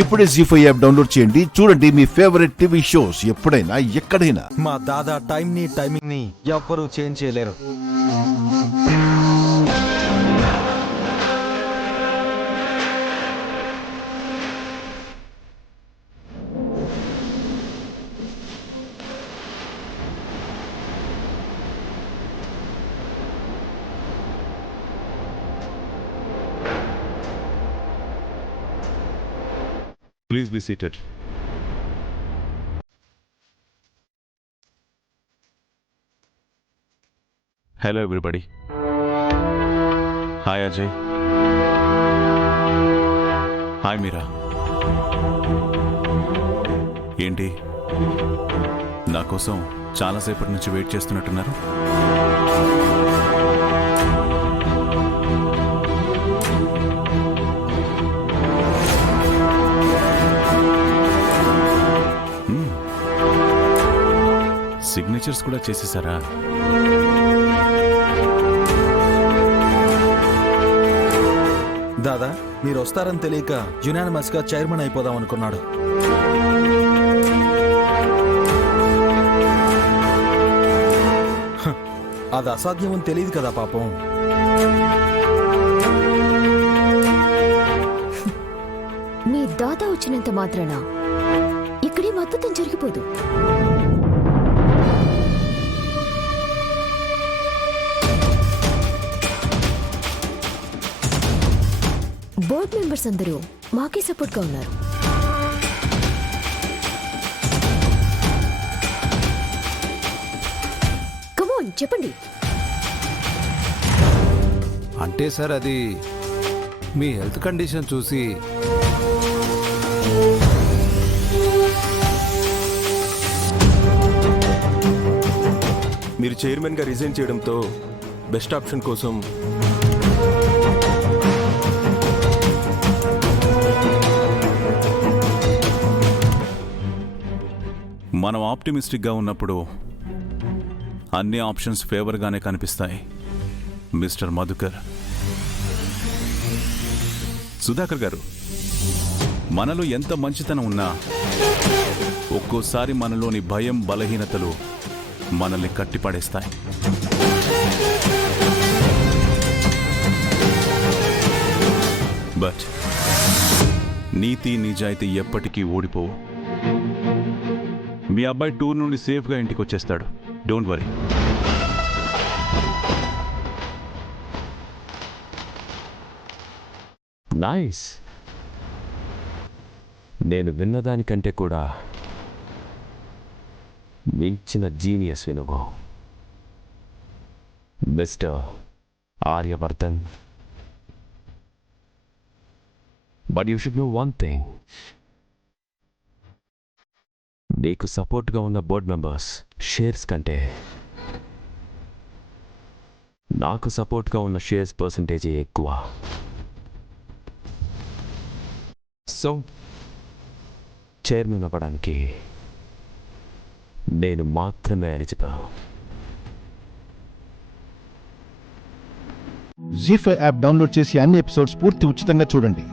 ఇప్పుడే జీ5 app download చేయండి. చూడండి మీ ఫేవరెట్ టీవీ షోస్ ఎప్పుడైనా ఎక్కడైనా. మా దాదా టైమింగ్ ని ఎవ్వరూ చేంజ్ చేయలేరు. Please be seated. Hello everybody. Hi Ajay. Hi Mira. ఏంటి నా కోసం చాలాసేపటి నుంచి వెయిట్ చేస్తున్నట్టున్నారు? సిగ్నేచర్స్ కూడా చేసేసారా? దాదా మీరు వస్తారని తెలియక యునానిమస్ గా చైర్మన్ అయిపోదాం అనుకున్నాడు. అది అసాధ్యం అని తెలియదు కదా పాపం. మీ దాదా వచ్చినంత మాత్రాన ఇక్కడే మద్దతం జరిగిపోదు. బోర్డ్ మెంబర్స్ అందరూ మాకే సపోర్ట్గా ఉన్నారు. కమాన్ చెప్పండి. అంటే సార్ అది మీ హెల్త్ కండిషన్ చూసి మీరు చైర్మన్గా రిజైన్ చేయడంతో బెస్ట్ ఆప్షన్ కోసం మనం ఆప్టిమిస్టిక్గా ఉన్నప్పుడు అన్ని ఆప్షన్స్ ఫేవర్గానే కనిపిస్తాయి. మిస్టర్ మధుకర్, సుధాకర్ గారు, మనలో ఎంత మంచితనం ఉన్నా ఒక్కోసారి మనలోని భయం, బలహీనతలు మనల్ని కట్టిపడేస్తాయి. బట్ నీతి, నిజాయితీ ఎప్పటికీ ఓడిపోవు. మీ అబ్బాయి టూర్ నుండి సేఫ్గా ఇంటికి వచ్చేస్తాడు. Don't worry. నైస్. నేను విన్నదానికంటే కూడా మించిన జీనియస్ వినువు mister Aryavardhan. But you should know one thing. నీకు సపోర్ట్గా ఉన్న బోర్డ్ మెంబర్స్ షేర్స్ కంటే నాకు సపోర్ట్గా ఉన్న షేర్స్ పర్సంటేజే ఎక్కువ. సో చైర్మన్ అవ్వడానికి నేను మాత్రమే ఎలిజిబుల్. జీ5 యాప్ డౌన్లోడ్ చేసి అన్ని ఎపిసోడ్స్ పూర్తి ఉచితంగా చూడండి.